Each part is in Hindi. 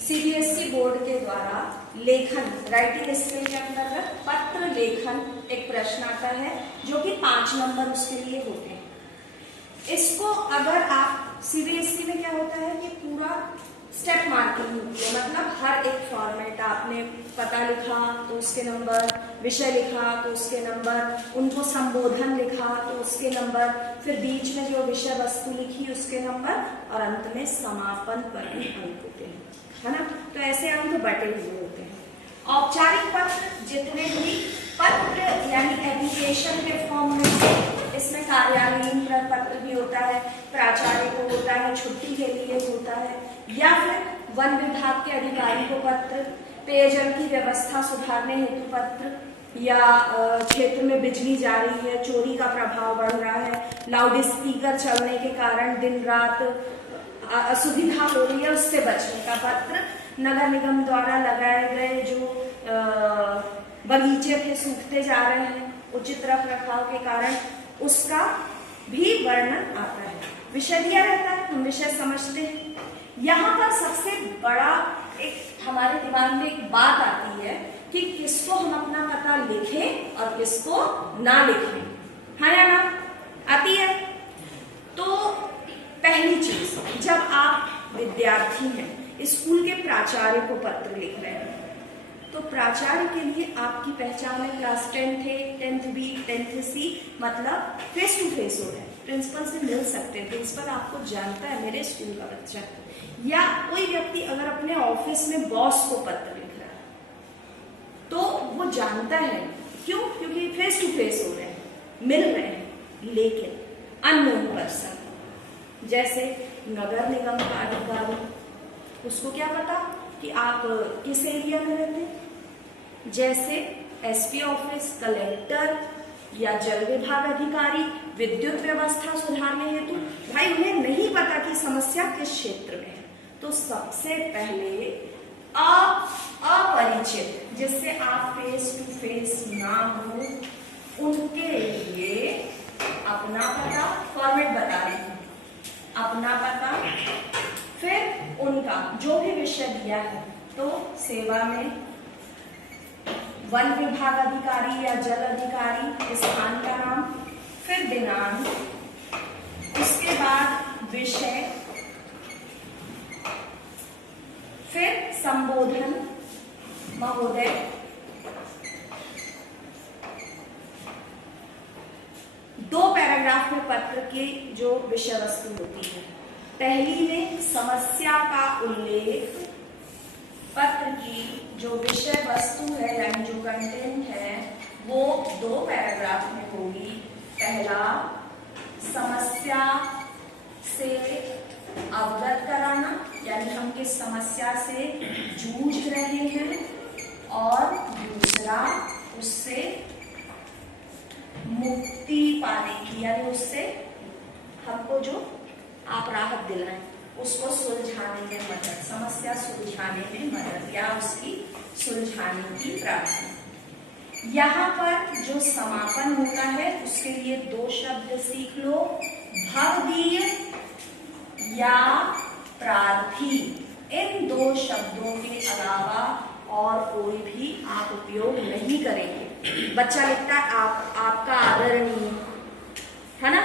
सीबीएसई बोर्ड के द्वारा लेखन राइटिंग स्किल के अंतर्गत पत्र लेखन एक प्रश्न आता है जो कि 5 नंबर उसके लिए होते हैं। इसको अगर आप सीबीएसई में क्या होता है कि पूरा स्टेप मार्किंग होती है, मतलब हर एक फॉर्मेट आपने पता लिखा तो उसके नंबर, विषय लिखा तो उसके नंबर, उनको संबोधन लिखा तो उसके नंबर, फिर बीच में जो विषय वस्तु लिखी उसके नंबर और अंत में समापन पर भी अंक होते हैं, है ना। तो ऐसे अंक बटे हुए होते हैं। औपचारिक पत्र जितने भी पत्र यानी एप्लीकेशन के फॉर्म में से, इसमें कार्यालयीन पत्र भी होता है, प्राचार्य को होता है, छुट्टी के लिए होता है, या फिर वन विभाग के अधिकारी को पत्र, पेयजल की व्यवस्था सुधारने हेतु पत्र, या क्षेत्र में बिजली जा रही है, चोरी का प्रभाव बढ़ रहा है, लाउड स्पीकर चलने के कारण दिन रात असुविधा हो रही है, उससे बचने का पत्र, नगर निगम द्वारा लगाए गए जो बगीचे थे सूखते जा रहे हैं, उचित रख रखाव के कारण उसका भी वर्णन आता है। विषय दिया रहता है, हम विषय समझते हैं। यहाँ पर सबसे बड़ा एक हमारे दिमाग में एक बात आती है कि किसको हम अपना पता लिखें और किसको ना लिखें, है या ना, आती है। तो पहली चीज, जब आप विद्यार्थी हैं, स्कूल के प्राचार्य को पत्र लिख रहे हैं, तो प्राचार्य के लिए आपकी पहचान है क्लास 10 थे, 10th बी, 10th सी, मतलब फेस टू फेस हो रहे हैं, प्रिंसिपल से मिल सकते हैं, प्रिंसिपल आपको जानता है मेरे स्कूल का बच्चा। या कोई व्यक्ति अगर अपने ऑफिस में बॉस को पत्र लिख रहा है तो वो जानता है, क्यों? क्योंकि फेस टू फेस हो रहे हैं, मिल रहे हैं। लेकिन अननोन पर्सन जैसे नगर निगम का अधिकारी, उसको क्या पता कि आप किस एरिया में रहते हैं। जैसे एसपी ऑफिस, कलेक्टर या जल विभाग अधिकारी, विद्युत व्यवस्था सुधारने हेतु, भाई उन्हें नहीं पता कि समस्या किस क्षेत्र में है। तो सबसे पहले अपरिचित, जिससे आप फेस टू फेस ना हो, उनके लिए अपना पता, फॉर्मेट बता रही हूं, अपना पता, फिर उनका जो भी विषय दिया है, तो सेवा में वन विभाग अधिकारी या जल अधिकारी, स्थान का नाम, फिर दिनांक, उसके बाद विषय, फिर संबोधन, महोदय, दो पैराग्राफ में पत्र की जो विषय वस्तु होती है। पहली में समस्या का उल्लेख, पत्र की जो विषय वस्तु है यानी जो कंटेंट है वो 2 पैराग्राफ में होगी। पहला, समस्या से अवगत कराना, यानी हम किस समस्या से जूझ रहे हैं, और दूसरा, उससे मुक्ति पाने की, यानी उससे हमको जो आप राहत दिलाएं, उसको सुलझाने में मदद, समस्या सुलझाने में मदद या उसकी सुलझाने की प्रार्थना। यहाँ पर जो समापन होता है उसके लिए 2 शब्द सीख लो, भवदीय या प्रार्थी। इन 2 शब्दों के अलावा और कोई भी आप उपयोग नहीं करेंगे। बच्चा लिखता है आपका आदरणीय, है ना।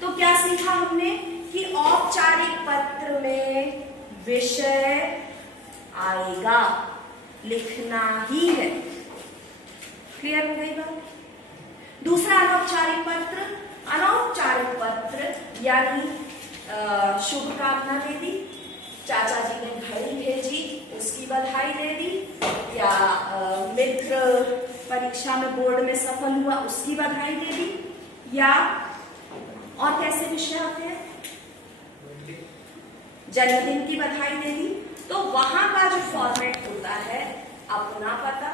तो क्या सीखा हमने कि औपचारिक पत्र में विषय आएगा, लिखना ही है। क्लियर हो गई बात। दूसरा, अनौपचारिक पत्र। अनौपचारिक पत्र यानी शुभकामना दे दी, चाचा जी ने घड़ी भेजी उसकी बधाई दे दी, या मित्र परीक्षा में बोर्ड में सफल हुआ उसकी बधाई दे दी, या और कैसे विषय आते हैं, जन्मदिन की बधाई दे दी। तो वहां का जो फॉर्मेट होता है अपना पता।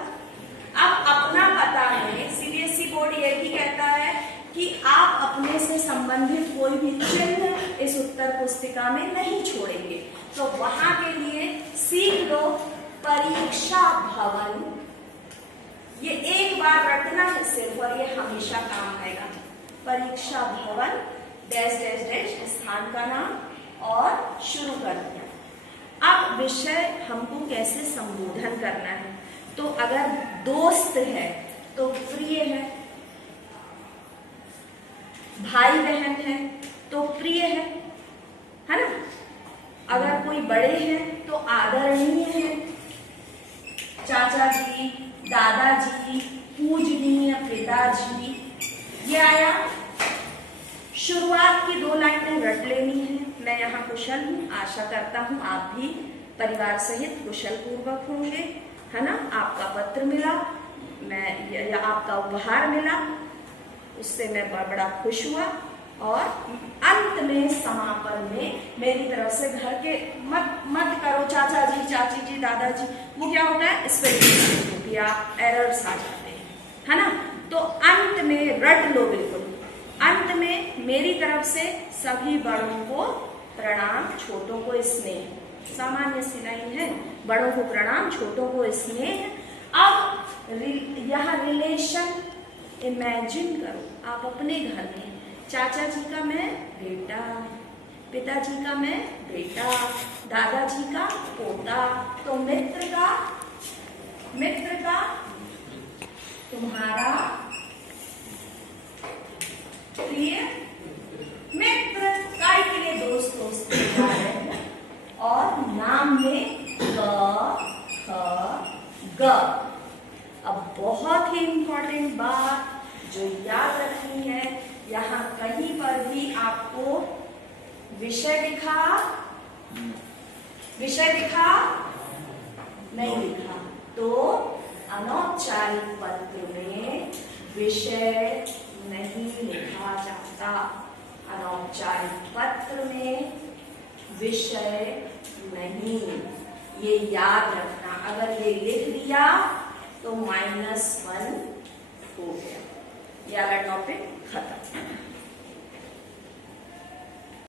अब अपना पता में सीबीएसई बोर्ड ये भी कहता है कि आप अपने से संबंधित कोई भी चिन्ह इस उत्तर पुस्तिका में नहीं छोड़ेंगे। तो वहां के लिए सीख लो परीक्षा भवन, ये एक बार रटना है सिर्फ और ये हमेशा काम आएगा। परीक्षा भवन डैश डैश डैश, स्थान का नाम और शुरू कर दिया। अब विषय हमको कैसे संबोधन करना है, तो अगर दोस्त है तो प्रिय है, भाई बहन है तो प्रिय है ना। अगर कोई बड़े हैं तो आदरणीय है, चाचा जी, दादाजी, पूजनीय, पिताजी। ये आया। शुरुआत की 2 लाइनें रट लेनी है। मैं यहाँ कुशल हूँ, आशा करता हूँ आप भी परिवार सहित कुशल पूर्वक होंगे, है ना। आपका पत्र मिला, मैं या आपका उपहार मिला, उससे मैं बड़ा खुश हुआ। और अंत में समापन में मेरी तरफ से घर के मत करो चाचा जी, चाची जी, दादाजी, वो क्या होता है स्पेलिंग या एरर्स आ जाते हैं, है ना। तो अंत में रट लो बिल्कुल। अंत में मेरी तरफ से सभी बड़ों को प्रणाम, छोटों को स्नेह। सामान्य सी लाइन है, बड़ों को प्रणाम, छोटों को स्नेह। अब यह रिलेशन इमेजिन करो आप अपने घर में। चाचा जी का मैं बेटा, पिताजी का मैं बेटा, दादाजी का पोता, तो मित्र का तुम्हारा प्रिय मित्र। काय के लिए दोस्त है और नाम में ग। अब बहुत ही इंपॉर्टेंट बात जो याद रखनी है, यहाँ कहीं पर भी आपको विषय दिखा नहीं लिखा, तो अनौपचारिक पत्र में विषय नहीं लिखा जाता। अनौपचारिक पत्र में विषय नहीं, ये याद रखना। अगर ये लिख दिया तो -1 हो गया, ये वाला टॉपिक खत्म।